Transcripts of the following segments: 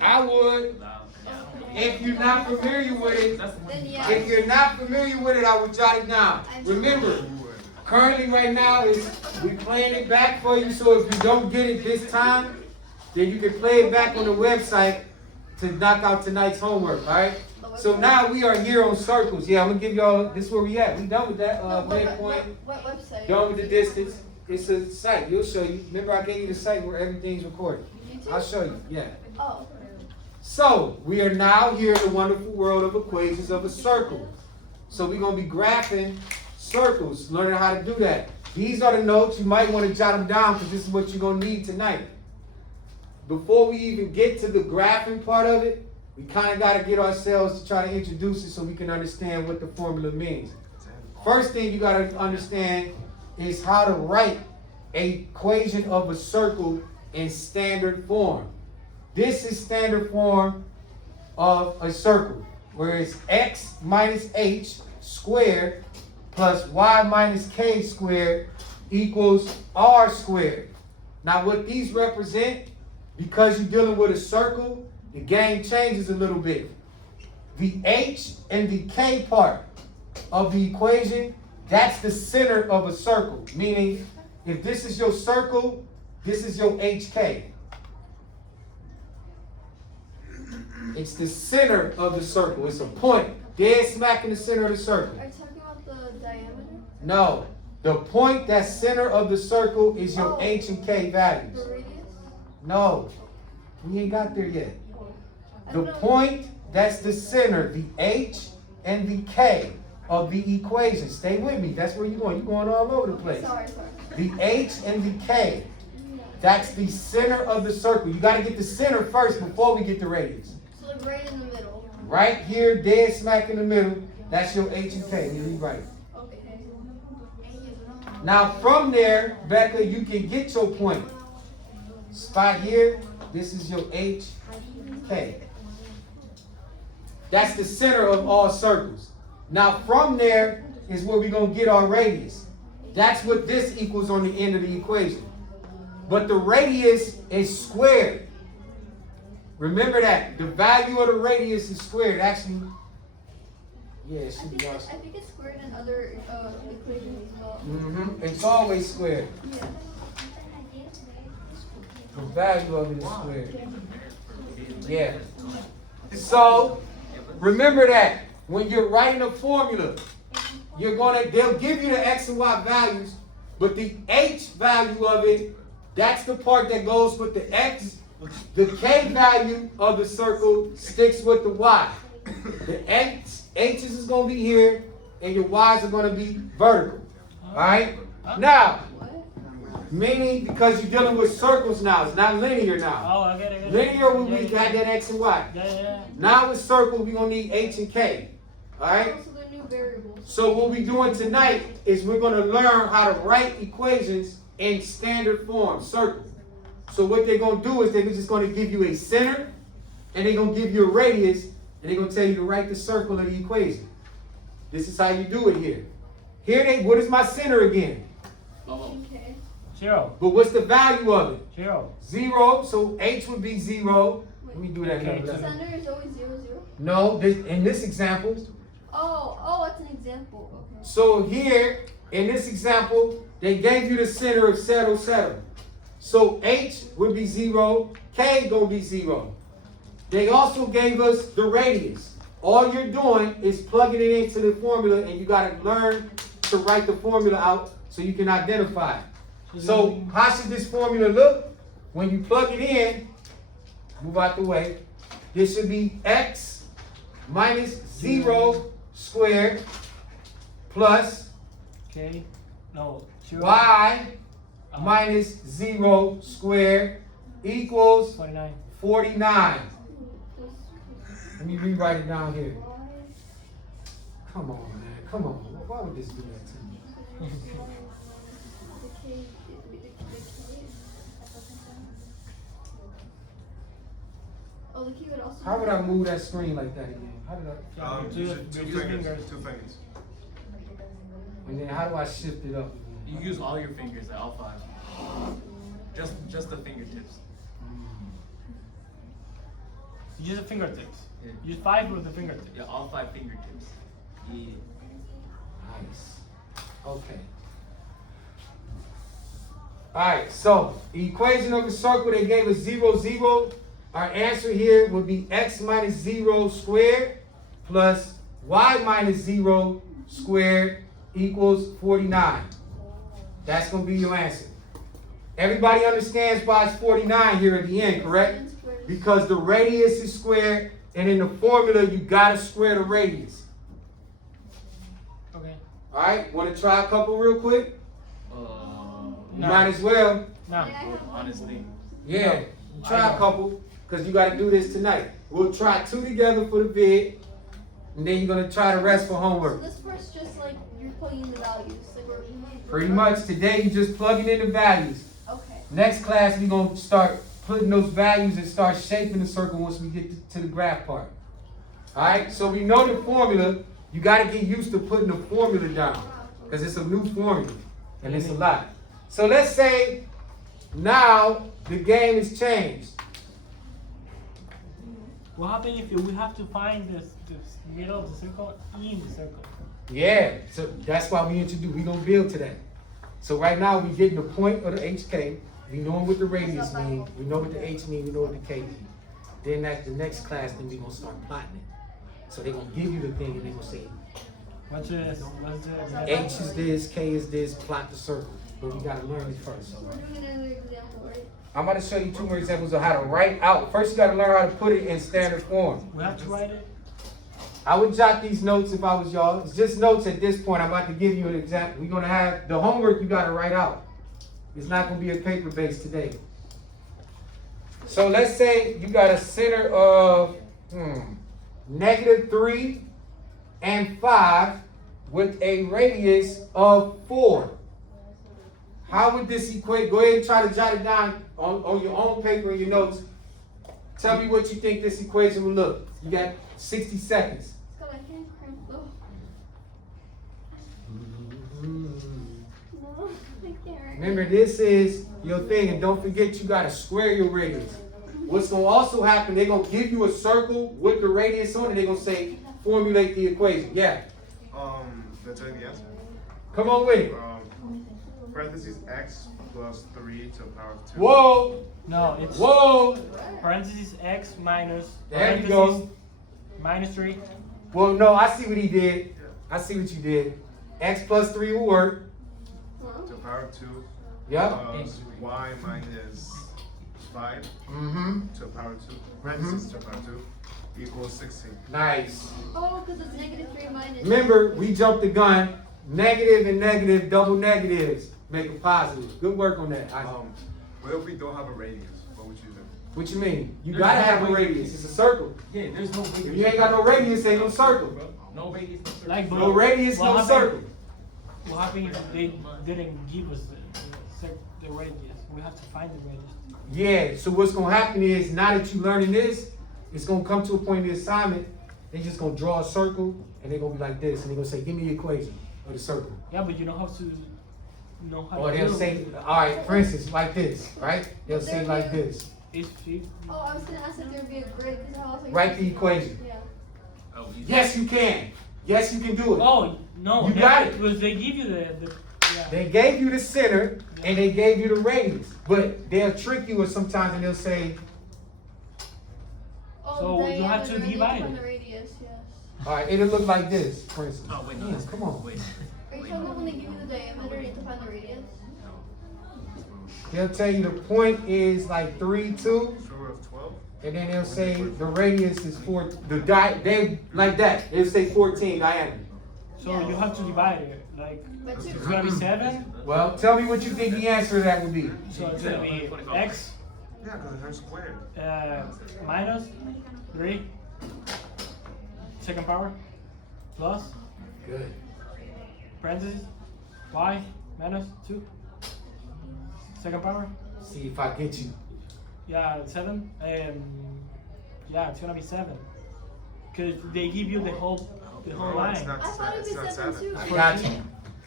I would. If you're not familiar with it, if you're not familiar with it, I would jot it down. Remember, currently right now is we playing it back for you. So if you don't get it this time, then you can play it back on the website to knock out tonight's homework. All right. So now we are here on circles. Yeah, I'm gonna give y'all. This is where we at. We done with that midpoint. What website? Done with the distance. It's a site. You'll show you. Remember, I gave you the site where everything's recorded. I'll show you. Yeah. Oh. So we are now here in the wonderful world of equations of a circle. So we're gonna be graphing circles, learning how to do that. These are the notes. You might want to jot them down because this is what you're gonna need tonight. Before we even get to the graphing part of it, we kind of got to get ourselves to try to introduce it so we can understand what the formula means. First thing you got to understand is how to write an equation of a circle in standard form. This is standard form of a circle, where it's x minus h squared plus y minus k squared equals r squared. Now what these represent, because you're dealing with a circle, the game changes a little bit. The h and the k part of the equation, that's the center of a circle. Meaning, if this is your circle, this is your hk. It's the center of the circle. It's a point, dead smack in the center of the circle. Are you talking about the diameter? No. The point that's center of the circle is your h and k values. The radius? No. We ain't got there yet. The point that's the center, the h and the k of the equation. Stay with me. That's where you're going. You're going all over the place. Sorry. The h and the k, that's the center of the circle. You got to get the center first before we get the radius. So like right in the middle. Right here, dead smack in the middle, that's your h and k. You read right. Okay. Now from there, Becca, you can get your point. Spot here, this is your h, k. That's the center of all circles. Now from there is where we're going to get our radius. That's what this equals on the end of the equation. But the radius is squared. Remember that. The value of the radius is squared. Actually, yeah, it should be awesome. I think it's squared in other equations as well. It's always squared. Yeah. The value of it is squared. Yeah. So, remember that when you're writing a formula, they'll give you the x and y values, but the h value of it, that's the part that goes with the x. The k value of the circle sticks with the y. The h's is going to be here, and your y's are going to be vertical. All right? Now, meaning because you're dealing with circles now, it's not linear now. Oh, I get it. Linear, we got that x and y. Yeah. Now with circle, we're going to need h and k. All right? Also the new variables. So what we're doing tonight is we're going to learn how to write equations in standard form, circle. So what they're going to do is they're just going to give you a center, and they're going to give you a radius, and they're going to tell you to write the circle of the equation. This is how you do it here. What is my center again? Okay. 0. But what's the value of it? 0. 0, so h would be 0. Let me do that Okay. another The level. center is always 0, 0? No, in this example. Oh, it's an example. Okay. So here, in this example, they gave you the center of settle. So h would be 0, k gonna be 0. They also gave us the radius. All you're doing is plugging it into the formula, and you gotta learn to write the formula out so you can identify it. So how should this formula look? When you plug it in, move out the way, this should be x minus 0 squared plus Okay. No. 0. y minus 0 squared equals 49. 49. Let me rewrite it down here. Come on, man. Come on. Why would this do that to me? Oh, the key would also. How would I move that screen like that again? How did I? Two fingers. And then how do I shift it up again? You use all your fingers, all 5. Just the fingertips. Use the fingertips. Yeah. Use 5 of the fingertips. Yeah, all 5 fingertips. Yeah. Nice. Okay. Alright, so the equation of a circle, they gave us 0, 0. Our answer here would be x minus 0 squared plus y minus 0 squared equals 49. That's going to be your answer. Everybody understands why it's 49 here at the end, correct? Because the radius is squared, and in the formula, you got to square the radius. Okay. Alright, want to try a couple real quick? You No. might as well. No. Honestly. Yeah, try a couple, because you got to do this tonight. We'll try 2 together for the vid, and then you're going to try the rest for So homework. this part's just like you're plugging in the values. Like we're Pretty much today, you just plugging in the values. Okay. Next class, we're going to start putting those values and start shaping the circle once we get to the graph part. Alright, so we know the formula. You got to get used to putting the formula down, because it's a new formula, and it's a lot. So let's say now the game has changed. What happens if we have to find the middle of the circle in the circle? Yeah, so that's why we introduce, we're going to build to that. So right now we're getting the point of the HK. We know what the radius means. We know what the H means. We know what the K means. Then at the next class, then we're going to start plotting it. So they're going to give you the thing and they're going to say, What's this? H is this, K is this, plot the circle. But we got to learn it first. So we're doing another example, right? I'm going to show you 2 more examples of how to write out. First, you got to learn how to put it in standard form. We have to write it. I would jot these notes if I was y'all. It's just notes at this point. I'm about to give you an example. We're going to have the homework you got to write out. It's not going to be a paper based today. So let's say you got a center of -3 and 5 with a radius of 4. How would this equate? Go ahead and try to jot it down on your own paper in your notes. Tell me what you think this equation will look. You got 60 seconds. Scott, I can't cramp though. No, I can't right Remember, this is your thing, and don't forget you gotta square your radius. What's gonna also happen, they're gonna give you a circle with the radius on it, they're gonna say, formulate the equation. Yeah. That's the answer. Come on with it. Parentheses x plus 3 to the power of 2. Whoa! No, it's Whoa! parentheses x minus There you parentheses go. minus 3. Well, no, I see what he did. I see what you did. X plus 3 will work. To the power of 2. Yep. Y minus 5 Mm-hmm. to the power of 2. Parentheses to the power of 2 equals 16. Nice. Oh, because it's -3 minus. Remember, we jumped the gun. Negative and negative, double negatives make a positive. Good work on that. What if we don't have a radius? What would you do? What you mean? You There's gotta no have a radius. radius. It's a circle. Yeah, there's no radius. If you ain't got no radius, ain't no circle. No radius, no circle. Like, No radius, no circle. What happens if they didn't give us the radius? We have to find the radius. Yeah, so what's gonna happen is, now that you learning this, it's gonna come to a point in the assignment, they just gonna draw a circle, and they're gonna be like this, and they're gonna say, give me the equation of the circle. Yeah, but you don't have to know how Or to they'll do say, it. all right, for instance, like this, right? They'll say like this. It's cheap. Oh, I was gonna ask if there would be a grid because I also. Write the equation. Yeah. Oh, Yes, you can. Yes, you can do it. Oh, no. You got it. Because they give you the yeah. They gave you the center, and they gave you the radius. But they'll trick you sometimes, and they'll say, Oh, So you have to diameter, and divide find it. the radius, yes. all right, it'll look like this, for instance. Oh, wait, no. Damn, come on. Wait. Are you talking about when they give you the diameter and to find the radius? They'll tell you the point is like 3, 2, Short of 12? and then they'll say the radius is 4. They like that. They'll say 14 diameter. So you have to divide it. Like, By 2. it's gonna be 7. Well, tell me what you think the answer to that would be. So it's gonna be x Yeah, because they're squared. minus 3 second power plus Good. parentheses y minus 2 second power. See if I get you. Yeah, 7. Yeah, it's gonna be 7. Cause they give you the whole No, line. it's not I thought it it's was not 7 7. too. I got you.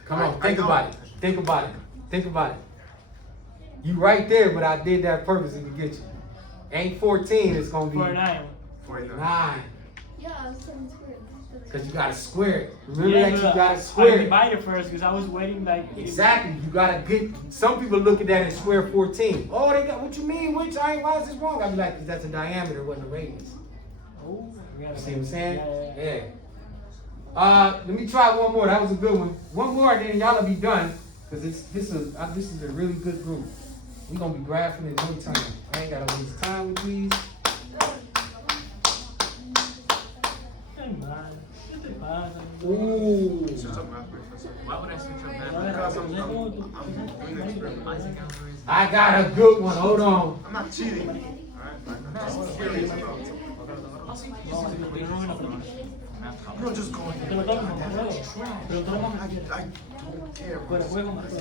Come on, I think know. about it. Think about it. Think about it. You right there, but I did that purposely to get you. Ain't 14, it's gonna be 49. 49. Yeah, I was 7 squared. Because you gotta square it. Remember Yeah, that you but gotta I square it. divided first because I was waiting like. Exactly. You gotta get. Some people look at that in square 14. Oh, they got. What you mean? Which? Why is this wrong? I be like, 'cause that's a diameter, wasn't a radius. Oh, You see what I'm saying? Yeah. Let me try one more. That was a good one. One more, and then y'all will be done. Cause this is a really good group. We gonna be graphing in no time. I ain't gotta waste time with these. Ooh. Switch up math break for a second. Why would I switch up that? Because I'm doing the experiment. Isaac algorithm. I got a good one. Hold on. I'm not cheating. Alright? I'm just curious about it. I'm not just going Te lo tomo, I pero todo don't care, bro. Pero juego más. I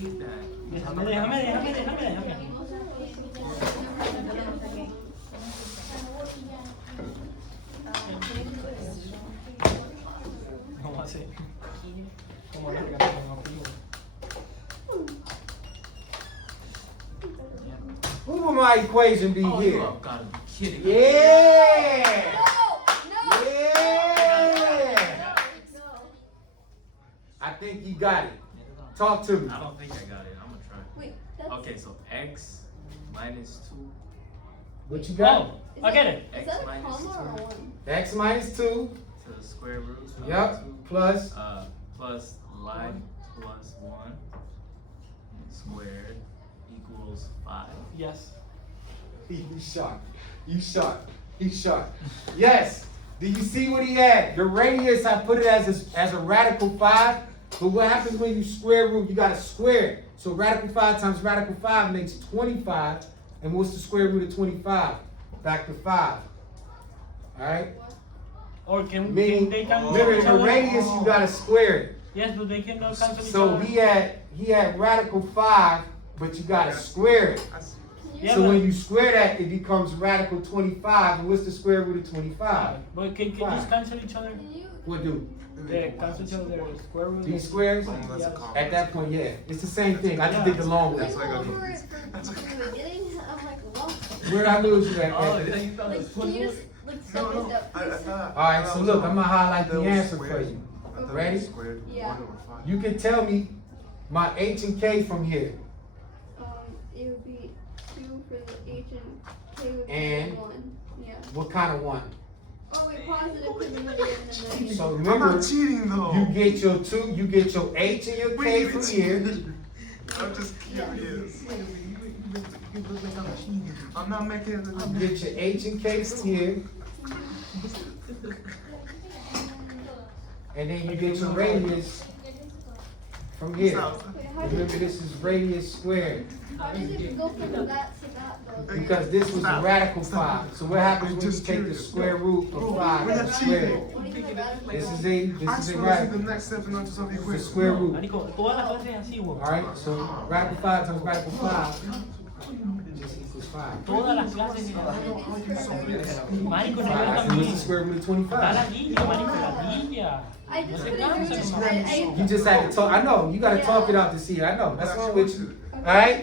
hate that. Déjame. ¿Cómo hace? ¿Cómo lo que Who will my equation be Oh, here? you have gotta be kidding me. Yeah. No! Yeah. No! I think he got it. Talk to me. I don't think I got it. I'm gonna try. Wait, that's. Okay, so x minus 2. What you got? Oh, I get it. Is that a X minus comma or 2. 1? X minus 2. To the square root of Yep. 2. Plus. Plus line plus 1 squared equals 5. Yes. You shot. You shot. He shot. Yes. Do you see what he had? The radius, I put it as a radical 5. But what happens when you square root? You got to square it. So radical 5 times radical 5 makes 25. And what's the square root of 25? Back to 5. Alright? Or can Meaning, they cancel remember each the other? radius, you got to square it. Yes, but they can cancel each So other. he had radical 5, but you got to square it. I see. Yeah, So but- when you square that, it becomes radical 25. And what's the square root of 25? But can just cancel each other? Can you? What do? They cancel each other square root. These squares? That's a comma. At that point, yeah. It's the same thing. I just did the long way. Like, like a- over it from the beginning, I'm like, well, Where I lose you at? Oh, At? yeah, you thought it was like, can you just, like, step by step, I please? thought. Alright, so look, I'm gonna highlight the That was answer for squared. you. I thought it was Ready? squared Yeah. 1 over 5. You can tell me my H and K from here. It would be 2 for the H and K would be And? 1. Yeah. What kind of one? Oh, wait, positive to the middle and then negative. So I'm remember, not cheating though. you get your H and your K Wait, from wait. here. I'm just curious. I'm not making it. You get your H and K from here. And then you get your radius from here. Wait, how did Remember, this is radius squared. how did it go from that to that though? Because this was a radical 5. So what happens when you Just take the curious. square root of 5 We're and not square cheating. it? What do you mean by radical? This is five? a I this is a just want to see the radical. next step and not just have the It's a equation. square root. Marico, todas las clases así, güey. Alright, so radical 5 times radical 5 just equals 5. Todas las clases. Marico, no, yo 5. And what's the también. square root of Da la 25? guilla, marico, la guilla. I just No se couldn't do cansa, this. hermano. I You just had to talk. I know, you gotta talk it out to see it. I know. That's wrong with you. Alright?